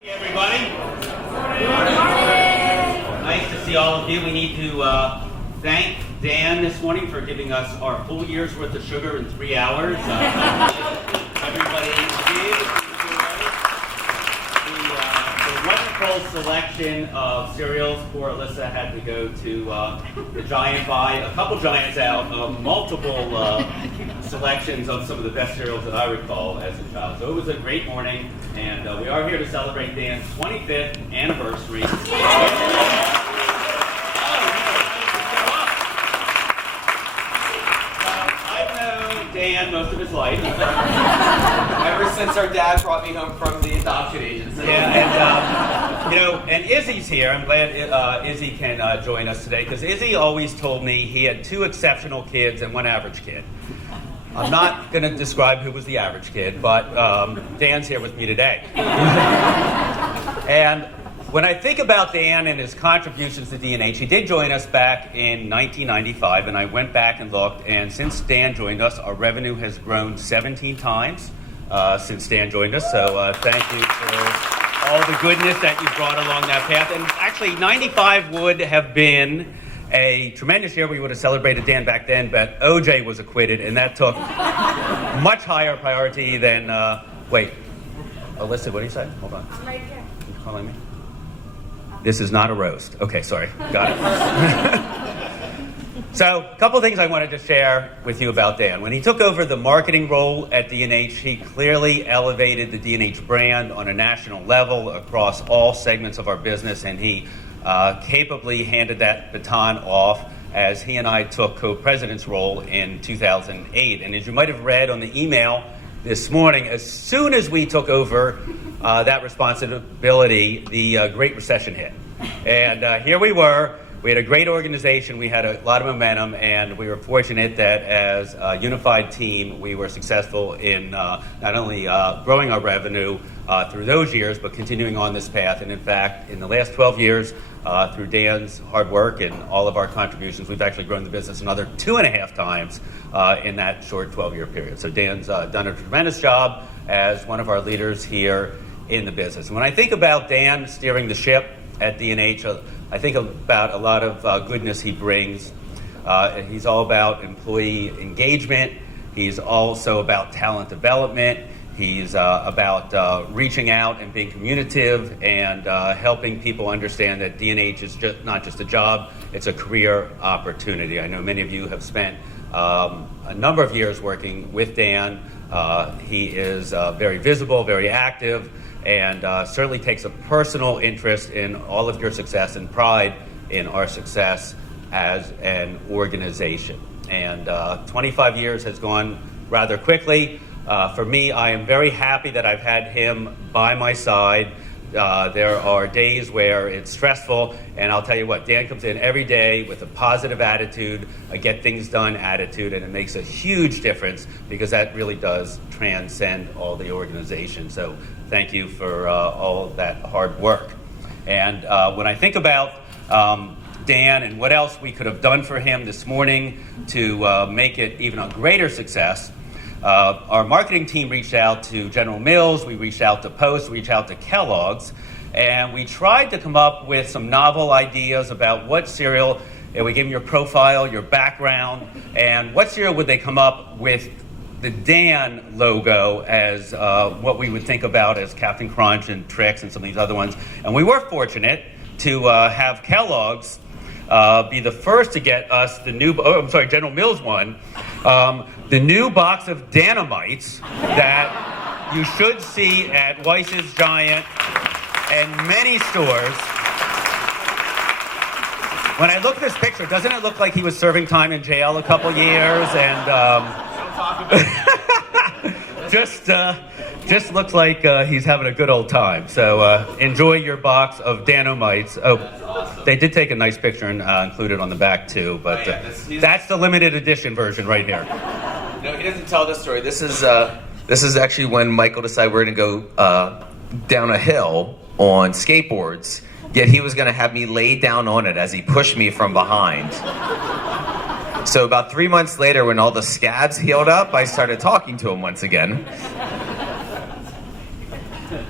Hey everybody. Nice to see all of you. We need to thank Dan this morning for giving us our full year's worth of sugar in 3 hours. Everybody did the wonderful selection of cereals. Poor Alyssa had to go to the Giant, buy a couple Giants out of multiple selections of some of the best cereals that I recall as a child. So it was a great morning, and we are here to celebrate Dan's 25th anniversary. I've known Dan most of his life. Ever since our dad brought me home from the adoption agency. Yeah, and Izzy's here. I'm glad Izzy can join us today, because Izzy always told me he had 2 exceptional kids and 1 average kid. I'm not going to describe who was the average kid, but Dan's here with me today. And when I think about Dan and his contributions to D&H, he did join us back in 1995, and I went back and looked, and since Dan joined us, our revenue has grown 17 times since Dan joined us, so thank you for all the goodness that you brought along that path. And actually, 95 would have been a tremendous year. We would have celebrated Dan back then, but OJ was acquitted, and that took much higher priority than, wait, Alyssa, what do you say? Hold on. I'm right here. You calling me? This is not a roast. Okay, sorry. Got it. So, a couple things I wanted to share with you about Dan. When he took over the marketing role at D&H, he clearly elevated the D&H brand on a national level across all segments of our business, and he capably handed that baton off as he and I took co-president's role in 2008. And as you might have read on the email this morning, as soon as we took over that responsibility, the Great Recession hit. And here we were. We had a great organization, we had a lot of momentum, and we were fortunate that as a unified team, we were successful in not only growing our revenue through those years, but continuing on this path. And in fact, in the last 12 years, through Dan's hard work and all of our contributions, we've actually grown the business another 2.5 times in that short 12-year period. So Dan's done a tremendous job as one of our leaders here in the business. And when I think about Dan steering the ship at D&H, I think about a lot of goodness he brings. He's all about employee engagement. He's also about talent development. He's about reaching out and being communicative and helping people understand that D&H is not just a job, it's a career opportunity. I know many of you have spent a number of years working with Dan. He is very visible, very active, and certainly takes a personal interest in all of your success and pride in our success as an organization. And 25 years has gone rather quickly. For me, I am very happy that I've had him by my side. There are days where it's stressful, and I'll tell you what, Dan comes in every day with a positive attitude, a get things done attitude, and it makes a huge difference because that really does transcend all the organization. So thank you for all that hard work. And when I think about Dan and what else we could have done for him this morning to make it even a greater success, our marketing team reached out to General Mills, we reached out to Post, we reached out to Kellogg's, and we tried to come up with some novel ideas about what cereal, and we gave them your profile, your background, and what cereal would they come up with the Dan logo as what we would think about as Captain Crunch and Trix and some of these other ones. And we were fortunate to have Kellogg's be the first to get us the new, General Mills one, the new box of Danomites that you should see at Weiss's Giant and many stores. When I look at this picture, doesn't it look like he was serving time in jail a couple years? And just looks like he's having a good old time. So enjoy your box of Danomites. Oh, awesome. They did take a nice picture and include it on the back too, but that's the limited edition version right here. No, he doesn't tell this story. This is actually when Michael decided we're going to go down a hill on skateboards, yet he was going to have me lay down on it as he pushed me from behind. So about 3 months later, when all the scabs healed up, I started talking to him once again.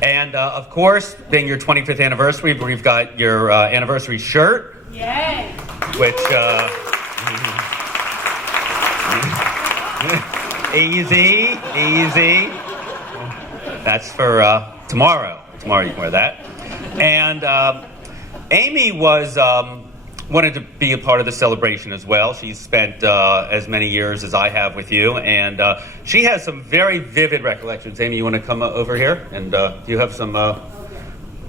And of course, being your 25th anniversary, we've got your anniversary shirt. Yay! Which, easy. That's for tomorrow. Tomorrow you can wear that. And Amy wanted to be a part of the celebration as well. She's spent as many years as I have with you, and she has some very vivid recollections. Amy, you want to come over here? And do you have some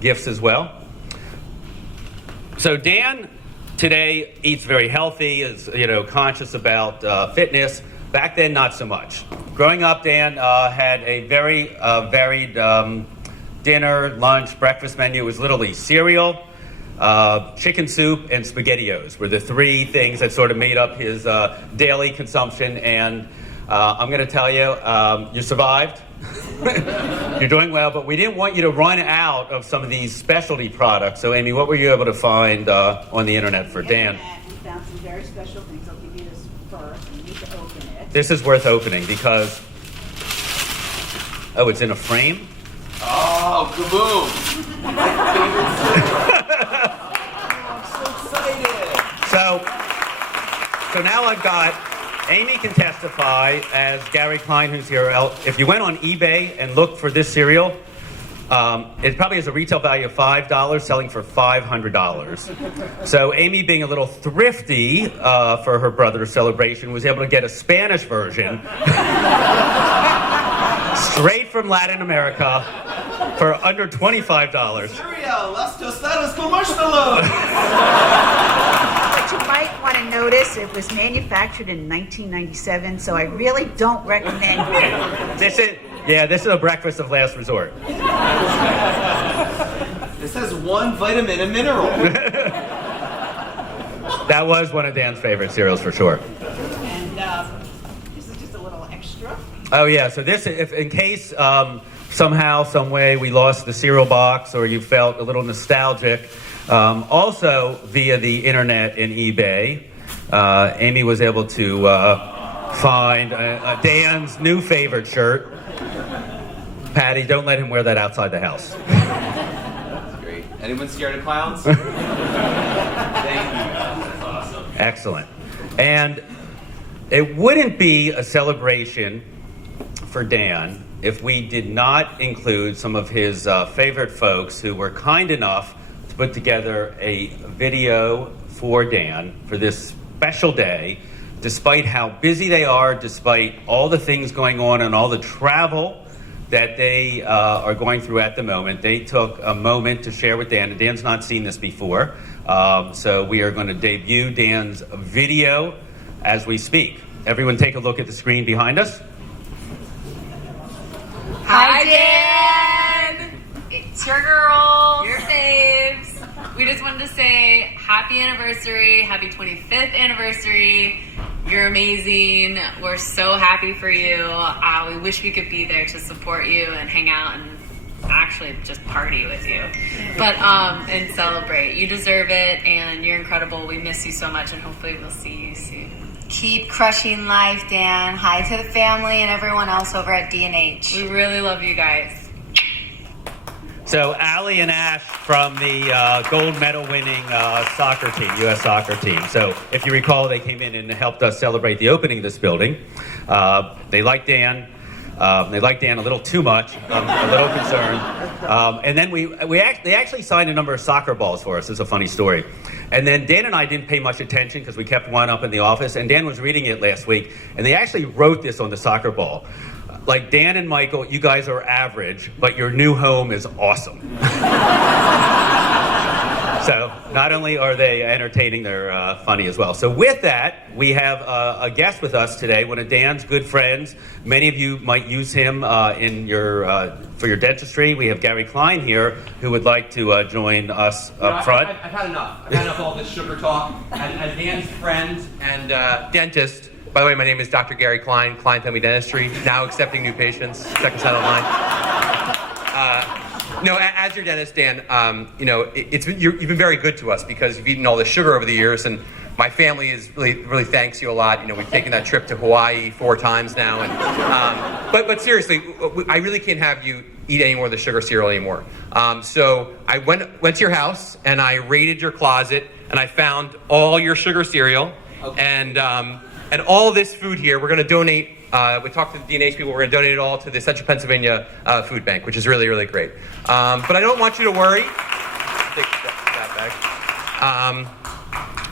gifts as well? So Dan today eats very healthy, is conscious about fitness. Back then, not so much. Growing up, Dan had a very varied dinner, lunch, breakfast menu. It was literally cereal, chicken soup, and SpaghettiOs were the three things that sort of made up his daily consumption. And I'm going to tell you, you survived. You're doing well, but we didn't want you to run out of some of these specialty products. So, Amy, what were you able to find on the internet for Dan? We found some very special things. I'll give you this first. You need to open it. This is worth opening because, oh, it's in a frame? Oh, kaboom! My favorite. I'm so excited. So now I've got, Amy can testify as Gary Klein, who's here. If you went on eBay and looked for this cereal, it probably has a retail value of $5, selling for $500. So Amy, being a little thrifty for her brother's celebration, was able to get a Spanish version straight from Latin America for under $25. Cereal, las tostadas con marshmallow. What you might want to notice, it was manufactured in 1997, so I really don't recommend it. This is a breakfast of last resort. This has one vitamin and mineral. That was one of Dan's favorite cereals for sure. And this is just a little extra. Oh yeah, so this, if in case somehow, some way we lost the cereal box or you felt a little nostalgic, also via the internet and eBay, Amy was able to find Dan's new favorite shirt. Patty, don't let him wear that outside the house. That's great. Anyone scared of clowns? Thank you. That's awesome. Excellent. And it wouldn't be a celebration for Dan if we did not include some of his favorite folks who were kind enough to put together a video for Dan for this special day, despite how busy they are, despite all the things going on and all the travel that they are going through at the moment. They took a moment to share with Dan, and Dan's not seen this before, so we are going to debut Dan's video as we speak. Everyone take a look at the screen behind us. Hi, Dan! It's your girl, your faves. We just wanted to say happy anniversary, happy 25th anniversary. You're amazing. We're so happy for you. We wish we could be there to support you and hang out and actually just party with you. But, and celebrate. You deserve it, and you're incredible. We miss you so much, and hopefully we'll see you soon. Keep crushing life, Dan. Hi to the family and everyone else over at D&H. We really love you guys. So Allie and Ash from the gold medal winning soccer team, U.S. soccer team. So if you recall, they came in and helped us celebrate the opening of this building. They like Dan. They like Dan a little too much. I'm a little concerned. And then they actually signed a number of soccer balls for us. It's a funny story. And then Dan and I didn't pay much attention because we kept one up in the office. And Dan was reading it last week, and they actually wrote this on the soccer ball. Like, Dan and Michael, you guys are average, but your new home is awesome. So not only are they entertaining, they're funny as well. So with that, we have a guest with us today, one of Dan's good friends. Many of you might use him in for your dentistry. We have Gary Klein here, who would like to join us up front. I've had enough. I've had enough of all this sugar talk. As Dan's friend and dentist, by the way, my name is Dr. Gary Klein, Klein Family Dentistry, now accepting new patients, second side of the line. No, as your dentist, Dan, you've been very good to us because you've eaten all this sugar over the years, and my family is really thanks you a lot. We've taken that trip to Hawaii 4 times now, and but seriously, I really can't have you eat any more of the sugar cereal anymore. So I went to your house and I raided your closet and I found all your sugar cereal and all this food here. We're going to donate. We talked to the DNH people. We're going to donate it all to the Central Pennsylvania Food Bank, which is really, really great. But I don't want you to worry. Take that back.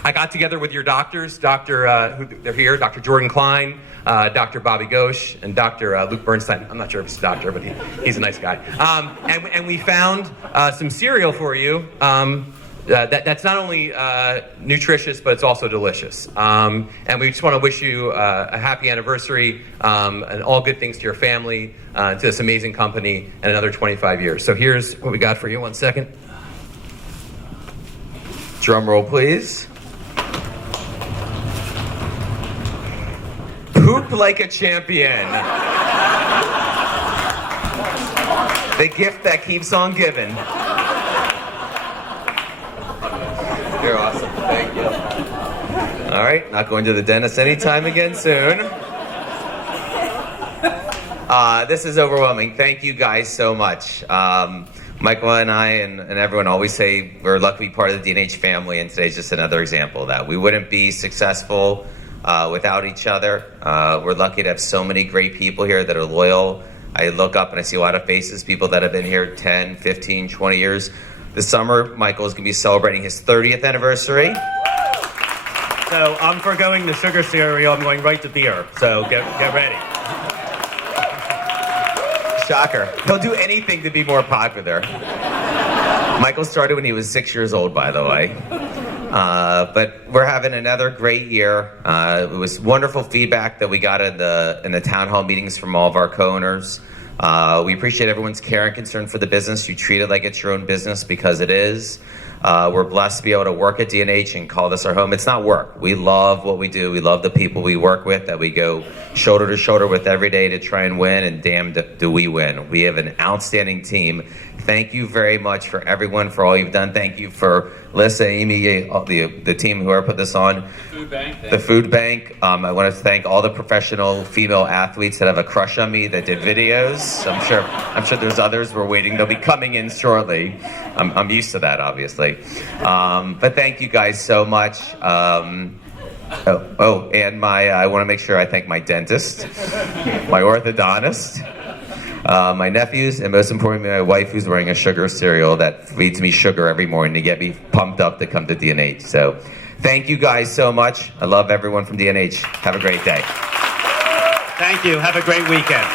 I got together with your doctors, they're here, Dr. Jordan Klein, Dr. Bobby Ghosh, and Dr. Luke Bernstein. I'm not sure if he's a doctor, but he's a nice guy. And we found some cereal for you that's not only nutritious, but it's also delicious. And we just want to wish you a happy anniversary and all good things to your family, to this amazing company, and another 25 years. So here's what we got for you. 1 second. Drum roll, please. Poop like a champion. The gift that keeps on giving. You're awesome. Thank you. All right, not going to the dentist anytime again soon. This is overwhelming. Thank you guys so much. Michael and I and everyone always say we're lucky to be part of the DNH family, and today's just another example of that. We wouldn't be successful without each other. We're lucky to have so many great people here that are loyal. I look up and I see a lot of faces, people that have been here 10, 15, 20 years. This summer, Michael is going to be celebrating his 30th anniversary. So I'm forgoing the sugar cereal. I'm going right to beer. So get ready. Shocker. He'll do anything to be more popular. Michael started when he was 6 years old, by the way. But we're having another great year. It was wonderful feedback that we got in the town hall meetings from all of our co-owners. We appreciate everyone's care and concern for the business. You treat it like it's your own business because it is. We're blessed to be able to work at DNH and call this our home. It's not work. We love what we do. We love the people we work with, that we go shoulder to shoulder with every day to try and win, and damn do we win. We have an outstanding team. Thank you very much for everyone for all you've done. Thank you for Lisa, Amy, the team, whoever put this on. The food bank. I want to thank all the professional female athletes that have a crush on me that did videos. I'm sure there's others we're waiting. They'll be coming in shortly. I'm used to that, obviously. But thank you guys so much. And I want to make sure I thank my dentist, my orthodontist, my nephews, and most importantly, my wife, who's wearing a sugar cereal that feeds me sugar every morning to get me pumped up to come to DNH. So thank you guys so much. I love everyone from DNH. Have a great day. Thank you. Have a great weekend.